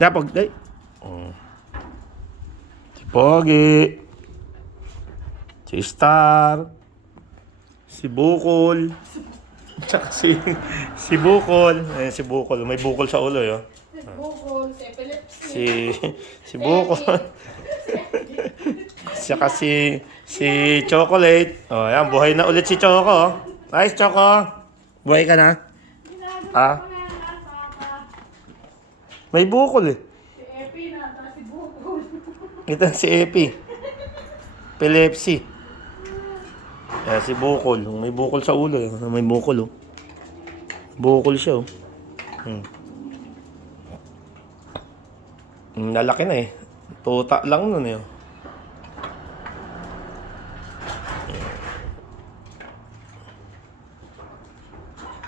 Tapog, ay. Si Pogi. Si Star. Si Bukol. Tsaka si Bukol. Ayan si Bukol. May bukol sa ulo, yun. Bukol, si epilepsy. Si Bukol. Tsaka si Chocolate. Oh, ayan, buhay na ulit si Choco. Nice, Choco. Buhay ka na? Ah? May bukol eh. Si Epi na, tapos si Bukol. Ito si Epi. Epilepsy. Ayan si Bukol. May bukol sa ulo. Eh. May bukol oh. Bukol siya oh. Lalaki na eh. Tuta lang nun eh.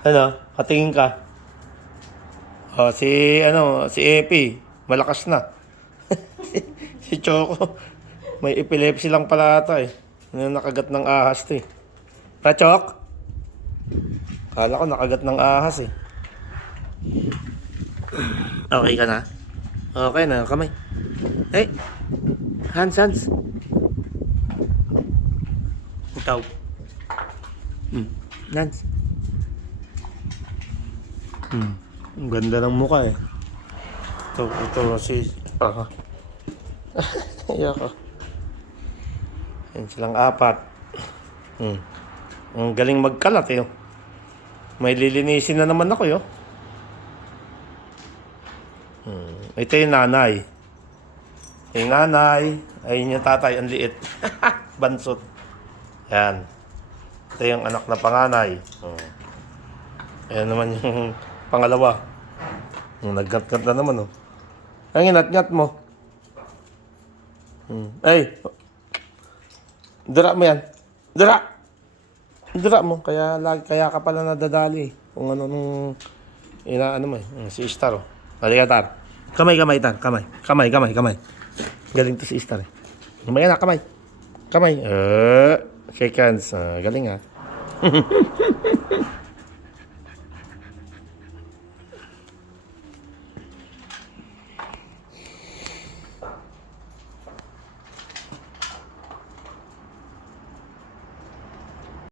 Ano? Katingin ka? Oh, si Epi, malakas na. Si Choco, may epilepsy lang pala ata eh. Nakagat ng ahas to eh. Ha, Chok? Kala ko nakagat ng ahas eh. Okay ka na? Okay na, kamay. Hey! Hands. Ikaw. Hands. Ang ganda ng mukha eh. Ito si... Ayoko. Yan silang apat. Ang galing magkalat eh. May lilinisin na naman ako yun. Ito yung nanay. Yung nanay. Ayun yung tatay. Ang liit. Bansot. Yan. Ito yung anak na panganay. Ayan naman yung pangalawa. Naggat-gat na naman, oh. Ang inat-ngat mo. Ay! Dira mo yan. Dira mo. Kaya ka pala nadadali. Kung ano nung... ano mo eh. Si Star, oh. Halika, Tar. Kamay, Tar. Kamay. Galing to si Star, eh. Kamay na, kamay. Shake hands. Galing, ha.